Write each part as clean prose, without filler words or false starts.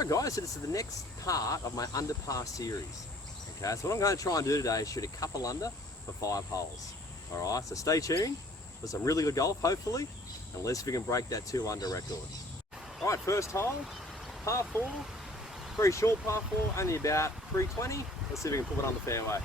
Alright guys, so this is the next part of my under par series. Okay, so what I'm going to try and do today is shoot a couple under for 5 holes. Alright, so stay tuned for some really good golf hopefully, and let's see if we can break that 2 under record. Alright, first hole, par 4, very short par 4, only about 320. Let's see if we can pull it on the fairway.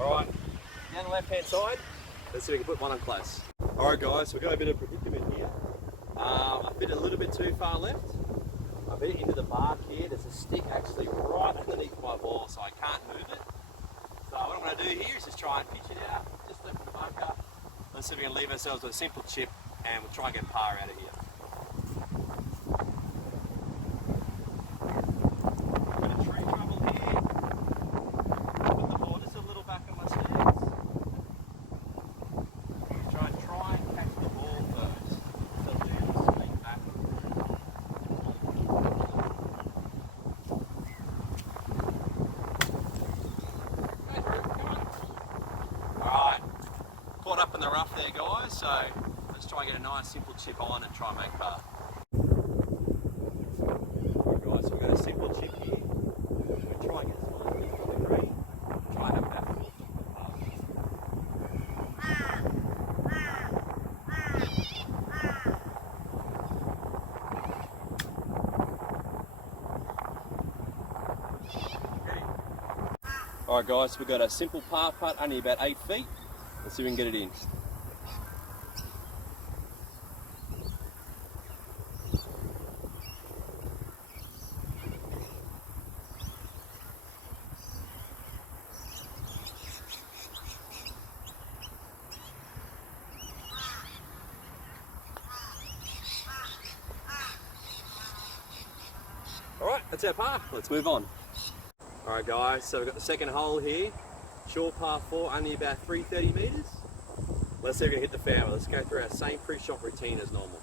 Alright, down the left hand side, let's see if we can put one on close. Alright guys, so we've got a bit of predicament here. I fit a little bit too far left. I hit it into the bark here. There's a stick actually right underneath my ball, so I can't move it. So what I'm going to do here is just try and pitch it out, just left the bunker. Let's see if we can leave ourselves with a simple chip and we'll try and get par out of here. Up in the rough there guys, so let's try and get a nice simple chip on and try and make par. Alright guys, so we've got a simple chip here. We'll try and get this one into the green. Try and have about 4 foot par. Alright guys, so we've got a simple par putt, only about 8 feet. Let's see if we can get it in. Alright, that's our par. Let's move on. Alright guys, so we've got the second hole here. Short par 4, only about 330 metres. Let's see if we can hit the fairway. Let's go through our same pre-shot routine as normal.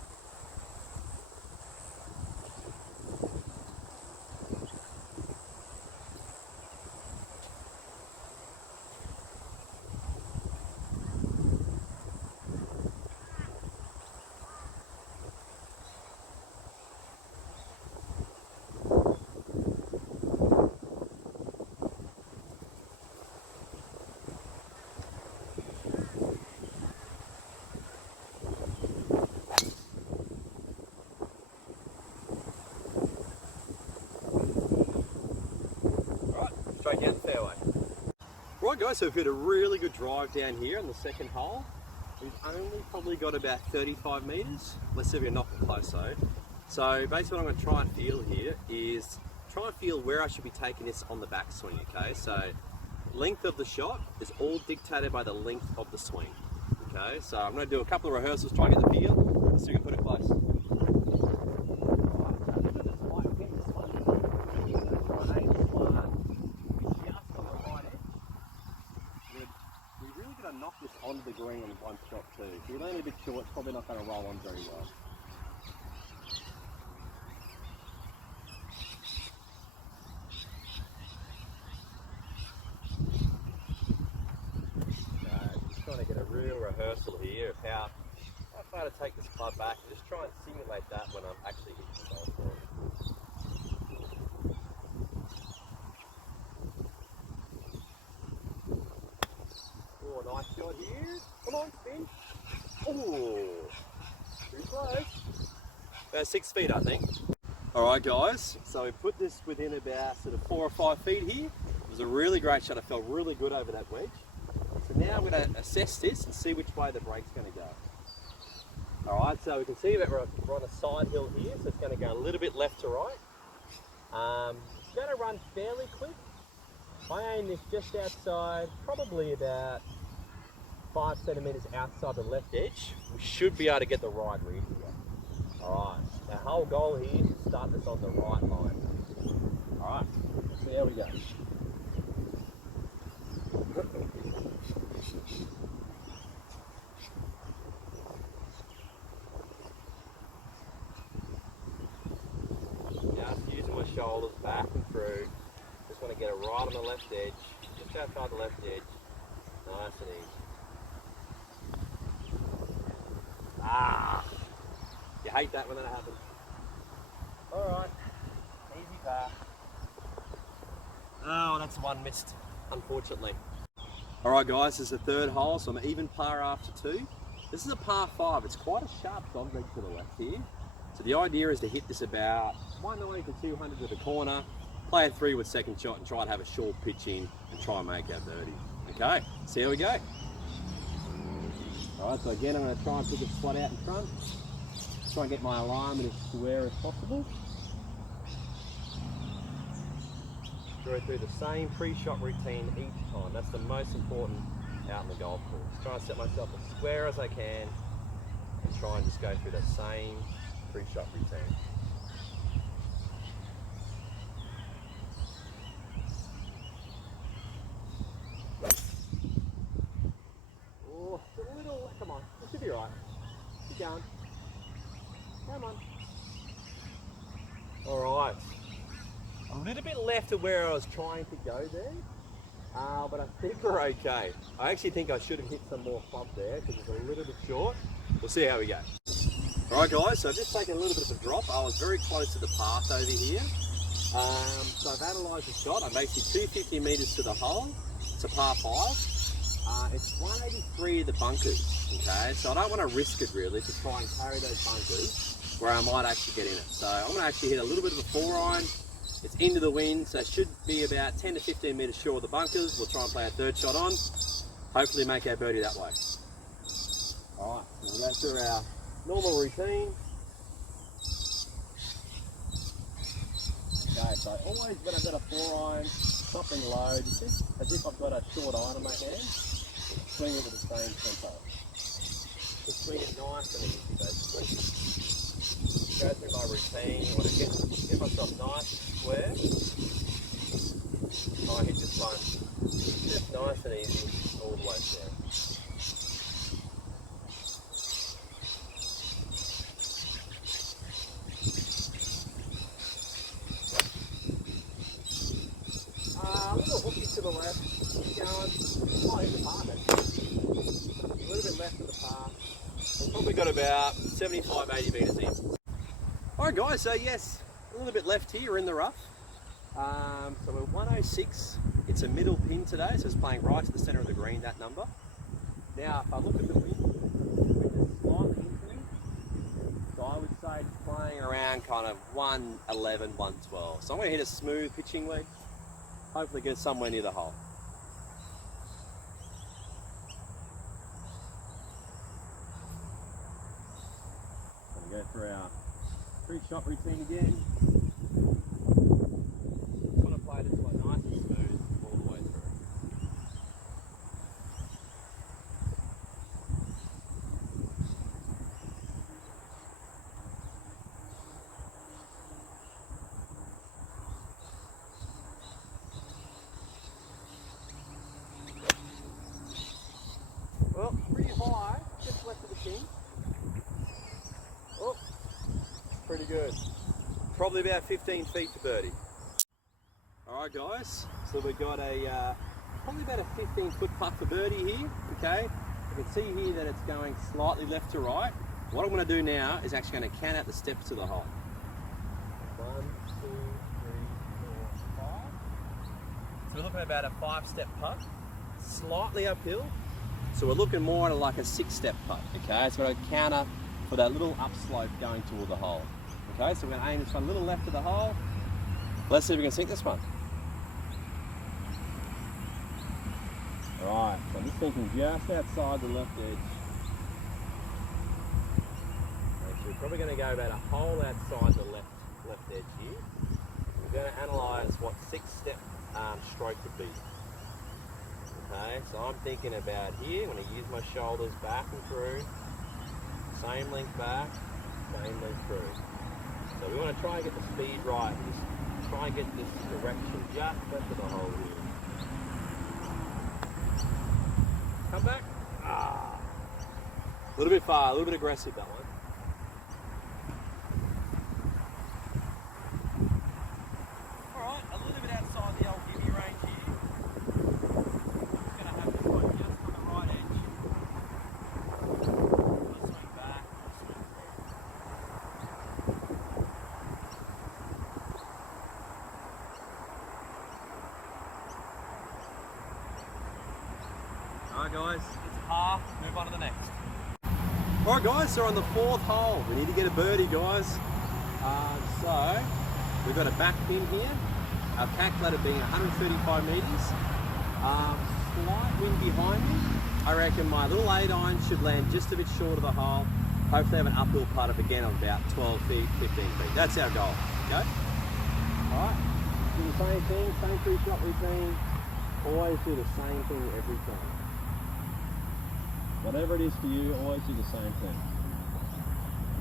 Straight down the fairway. Right guys, so we've hit a really good drive down here on the second hole. We've only probably got about 35 metres. Let's see if we can knock it close though. So basically what I'm going to try and feel here is try and feel where I should be taking this on the backswing, okay? So length of the shot is all dictated by the length of the swing, okay? So I'm going to do a couple of rehearsals, try and get the feel. Let's see if we can put it close. Knock this onto the green in one shot too. If you're only a bit short, it's probably not going to roll on very well. Just trying to get a real rehearsal here of how far to take this club back and just try and simulate that when I'm actually hitting the golf ball. Nice shot here. Come on, spin. Oh, pretty close. About 6 feet, I think. Alright guys, so we put this within about sort of 4 or 5 feet here. It was a really great shot. I felt really good over that wedge. So now I'm going to assess this and see which way the break's going to go. Alright, so we can see that we're on a side hill here, so it's going to go a little bit left to right. It's going to run fairly quick. I aim this just outside, probably about 5 centimetres outside the left edge. We should be able to get the right read here. Alright, our whole goal here is to start this on the right line. Alright, so there we go. to get it right on the left edge, just outside the left edge. Nice and easy. Ah! You hate that when that happens. Alright, easy par. Oh, that's one missed, unfortunately. Alright guys, this is the third hole, so I'm even par after 2. This is a par 5, it's quite a sharp dog leg to the left here. So the idea is to hit this about 190 to 200 to the corner, play a 3 with second shot and try and have a short pitch in and try and make our birdie. Okay, see how we go. Alright, so again I'm going to try and pick a spot out in front. Try and get my alignment as square as possible. Go through the same pre-shot routine each time. That's the most important out in the golf course. Try and set myself as square as I can and try and just go through that same pre-shot routine. Oh, a little, come on, it should be right. Keep going. Come on. All right. A little bit left of where I was trying to go there, but I think we're okay. I actually think I should have hit some more club there because it's a little bit short. We'll see how we go. All right, guys, so I've just taken a little bit of a drop. I was very close to the path over here. So I've analysed the shot. I'm basically 250 metres to the hole. It's a par 5. It's 183 of the bunkers, okay? So I don't want to risk it really to try and carry those bunkers where I might actually get in it. So I'm going to actually hit a little bit of a 4-iron. It's into the wind, so it should be about 10 to 15 metres short of the bunkers. We'll try and play a third shot on. Hopefully make our birdie that way. All right, we'll go through our normal routine. Okay, so always when I've got a 4-iron, something low, just as if I've got a short iron in my hand, swing it with the same tempo. So swing it nice and easy, basically. Go through my routine. I want to get myself nice and square. I hit this one just nice and easy all the way through. A little hooky to the left, keep going, might hit the par actually. A little bit left of the par. We've probably got about 75-80 metres in. Alright guys, so yes, a little bit left here, we're in the rough. So we're 106, it's a middle pin today, so it's playing right to the centre of the green, that number. Now, if I look at the wind is slightly into me, so I would say it's playing around kind of 111, 112. So I'm going to hit a smooth pitching leg, hopefully get somewhere near the hole. Going to go for our pre-shot routine again. Just want to play this one nice and smooth all the way through. Well, pretty high, just left of the pin. Oh, pretty good. Probably about 15 feet to birdie. Alright guys, so we've got a probably about a 15-foot putt for birdie here, okay? You can see here that it's going slightly left to right. What I'm going to do now is actually going to count out the steps to the hole. 1, 2, 3, 4, 5. So we're looking at about a 5-step putt, slightly uphill. So we're looking more at like a 6-step putt, okay? So we're going to counter for that little upslope going toward the hole. Okay, so we're going to aim this one a little left of the hole. Let's see if we can sink this one. Alright, so I'm just thinking just outside the left edge. Okay, so we're probably going to go about a hole outside the left edge here. We're going to analyse what 6-step stroke would be. Okay, so I'm thinking about here. I'm going to use my shoulders back and through. Same length back, same length through. So we want to try and get the speed right. Just try and get this direction just left of the hole here. Come back. Ah. A little bit far, a little bit aggressive that one. Alright, a little bit outside the old gimme Alright guys, it's a par, move on to the next. Alright guys, so on the 4th hole, we need to get a birdie guys. So, we've got a back pin here. Our calculator being 135 metres. Slight wind behind me. I reckon my little 8-iron should land just a bit short of the hole. Hopefully have an uphill putt up again on about 12 feet, 15 feet. That's our goal, okay? Alright, do the same thing, same 3-shot routine. Always do the same thing every time. Whatever it is for you, always do the same thing.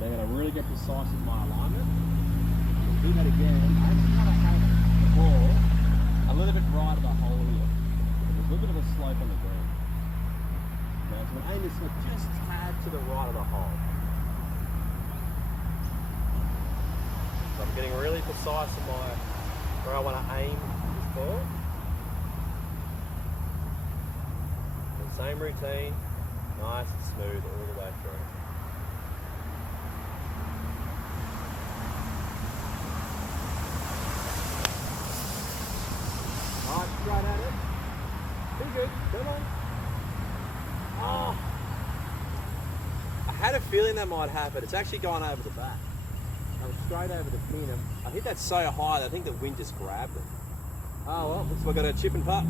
Now I'm going to really get precise with my alignment. Do that again. I actually kind of have the ball a little bit right of the hole here. There's a little bit of a slope on the ground. Now, so I'm aiming this just a tad to the right of the hole. So I'm getting really precise in where I want to aim this ball. And same routine, nice and smooth all the way through. Nice, straight at it. Be good, come on. Oh. I had a feeling that might happen. It's actually gone over the back. I was straight over the pin. I hit that so high that I think the wind just grabbed it. Oh well, looks like I got a chip and putt.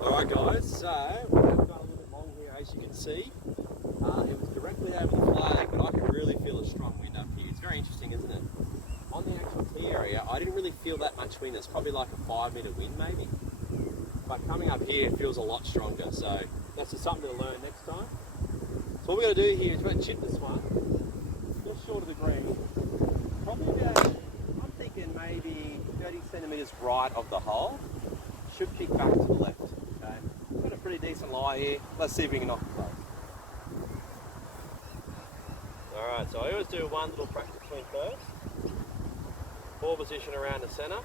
Alright guys, so we have gone a little bit long here as you can see. It was directly over the flag, but I can really feel a strong wind up here. It's very interesting, isn't it? On the actual tee area, I didn't really feel that much wind. It's probably like a 5-metre wind maybe. But coming up here, it feels a lot stronger. So that's just something to learn next time. So what we're going to do here is we're going to chip this one just short of the green. Probably about, I'm thinking maybe 30 centimetres right of the hole. Should kick back to the left. Okay, got a pretty decent lie here. Let's see if we can knock it close. Alright, so I always do one little practice swing first. Ball position around the centre.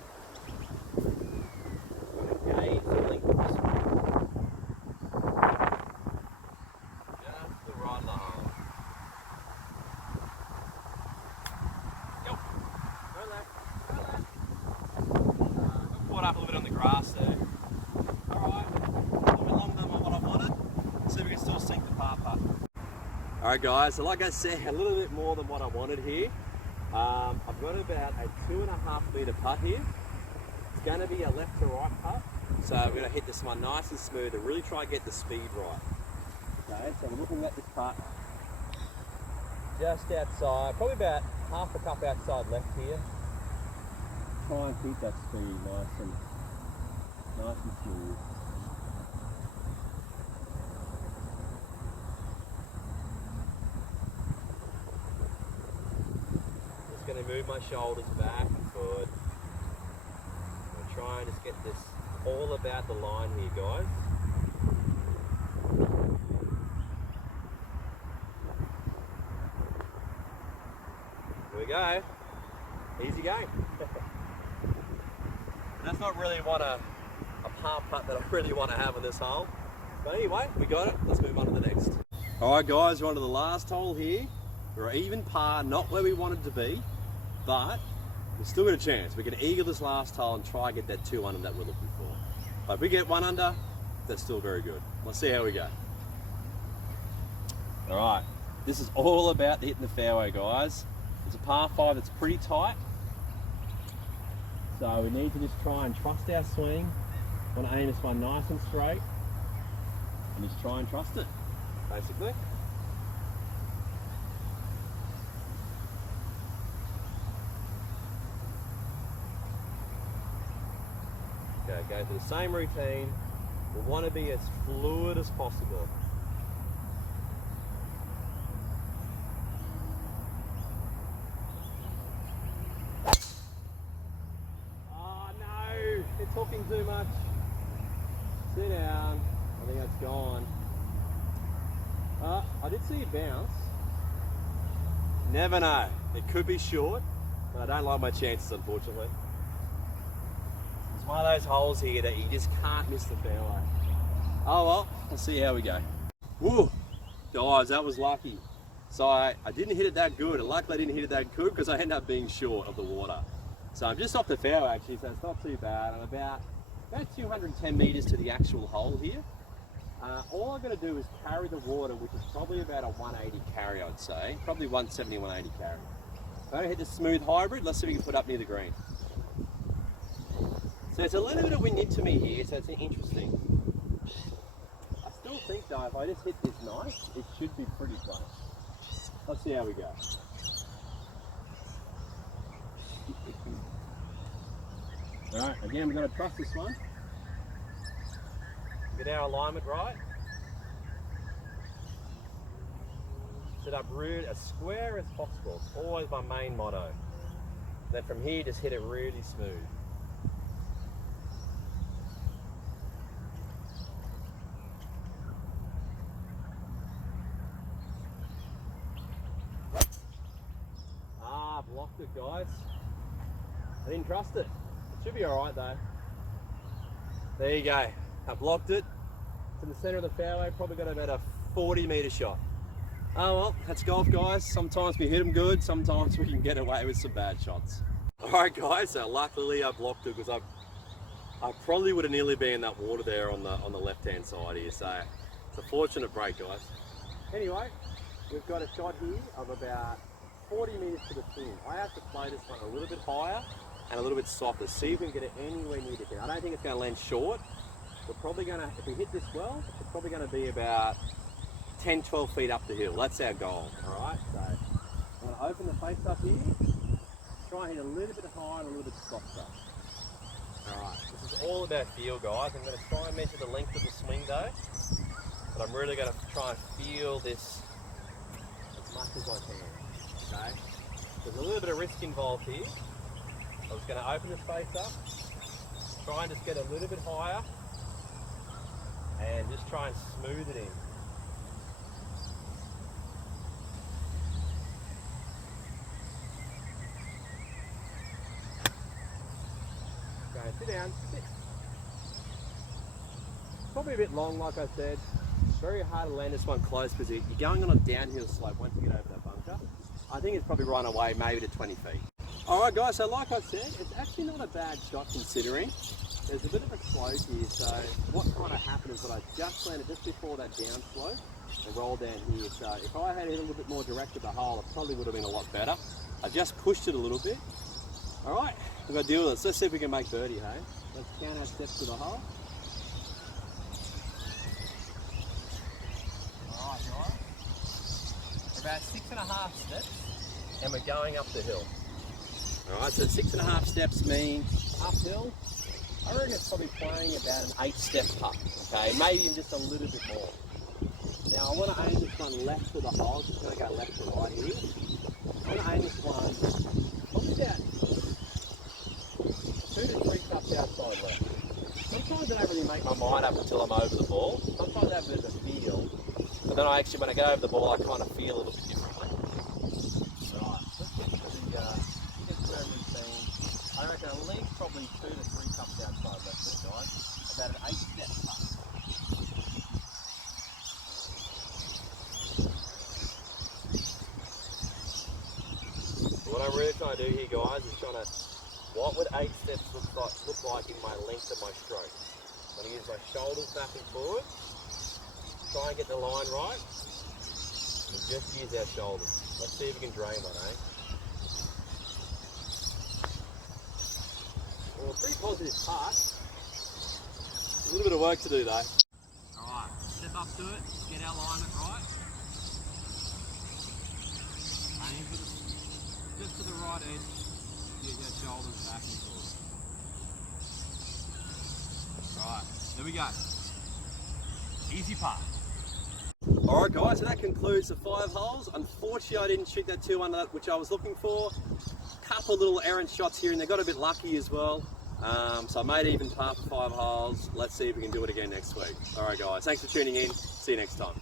Gauge the length of the swing. Just the right of the hole. Go. Go left. Go left. Got caught up a little bit on the grass there. Alright, a little bit longer than what I wanted. Let's see if we can still sink the par putt. Alright guys, so like I said, a little bit more than what I wanted here. I've got about a 2.5 metre putt here. It's going to be a left to right putt. So we're going to hit this one nice and smooth and really try and get the speed right. Okay, so I'm looking at this putt just outside, probably about half a cup outside left here. Try and keep that speed nice and smooth. Going to move my shoulders back and forward. I'm going to try and just get this all about the line here, guys. Here we go. Easy going. That's not really what a par putt that I really want to have on this hole. But anyway, we got it. Let's move on to the next. Alright guys, we're on to the last hole here. We're even par, not where we wanted to be. But we've still got a chance. We can eagle this last hole and try and get that 2 under that we're looking for. But if we get 1 under, that's still very good. Let's see how we go. Alright, this is all about hitting the fairway, guys. It's a par 5 that's pretty tight. So we need to just try and trust our swing. I want to aim this one nice and straight. And just try and trust it, basically. Okay, go through the same routine. We want to be as fluid as possible. Oh no, it's hooking too much. Sit down. I think that's gone. I did see it bounce. Never know. It could be short, but I don't like my chances, unfortunately. One of those holes here that you just can't miss the fairway. Oh well, let's see how we go. Woo, guys, that was lucky. So I didn't hit it that good, and luckily I didn't hit it that good because I ended up being short of the water. So I'm just off the fairway actually, so it's not too bad. I'm about 210 metres to the actual hole here. All I'm going to do is carry the water, which is probably about a 180 carry, I'd say. Probably 170, 180 carry. I'm going to hit the smooth hybrid. Let's see if we can put up near the green. So it's a little bit of wind into me here, so it's interesting. I still think though, if I just hit this nice, it should be pretty close. Let's see how we go. Alright, again, we're going to trust this one. Get our alignment right. Set up really as square as possible. It's always my main motto. Then from here, just hit it really smooth. Blocked it, guys. I didn't trust it. It should be alright though. There you go. I blocked it. It's in the centre of the fairway. Probably got about a 40-metre shot. Oh well, that's golf, guys. Sometimes we hit them good. Sometimes we can get away with some bad shots. Alright guys, so luckily I blocked it because I probably would have nearly been in that water there on the left-hand side here. So it's a fortunate break, guys. Anyway, we've got a shot here of about 40 metres to the pin. I have to play this one a little bit higher and a little bit softer. See if we can get it anywhere near the pin. I don't think it's going to land short. We're probably going to, if we hit this well, it's probably going to be about 10, 12 feet up the hill. That's our goal. All right, so I'm going to open the face up here. Try and hit a little bit higher and a little bit softer. All right, this is all about feel, guys. I'm going to try and measure the length of the swing though, but I'm really going to try and feel this as much as I can. Okay, there's a little bit of risk involved here. I was going to open this face up, try and just get a little bit higher, and just try and smooth it in. Okay, sit down, sit. Probably a bit long, like I said. Very hard to land this one close because you're going on a downhill slope once you get over that bunker. I think it's probably run away maybe to 20 feet. Alright guys, so like I said, it's actually not a bad shot considering. There's a bit of a slope here, so what kind of happened is that I just landed just before that down slope and rolled down here. So if I had hit a little bit more direct at the hole, it probably would have been a lot better. I just pushed it a little bit. Alright, we've got to deal with it. So let's see if we can make birdie, hey? Let's count our steps to the hole. Alright guys, we're about 6.5 steps and we're going up the hill. Alright, so 6.5 steps mean uphill. I reckon it's probably playing about an 8-step putt, okay? Maybe even just a little bit more. Now I want to aim this one left to the hole, just going to go left to right here. I want to aim this one probably about 2 to 3 cups outside left. Sometimes I don't really make my mind up until I'm over the ball. Sometimes I have a bit of a feel, but then I actually, when I get over the ball, I kind of feel a little bit differently. Right, let's get to the routine. I reckon at least probably 2 to 3 cups outside left there, guys. About an 8-step putt. What I'm really trying to do here, guys, is trying to, what would 8 steps look like in my length of my stroke? I'm going to use my shoulders mapping forward, try and get the line right, and just use our shoulders. Let's see if we can drain one, eh? Well, a pretty positive putt. A little bit of work to do though. Alright, step up to it, get our alignment right. Aim for just to the right edge, get your shoulders back and forward. Right, there we go. Easy putt. Alright guys, so that concludes the 5 holes. Unfortunately I didn't shoot that 2 under that which I was looking for. Couple little errant shots here and they got a bit lucky as well. So I made even par for 5 holes. Let's see if we can do it again next week. Alright guys, thanks for tuning in. See you next time.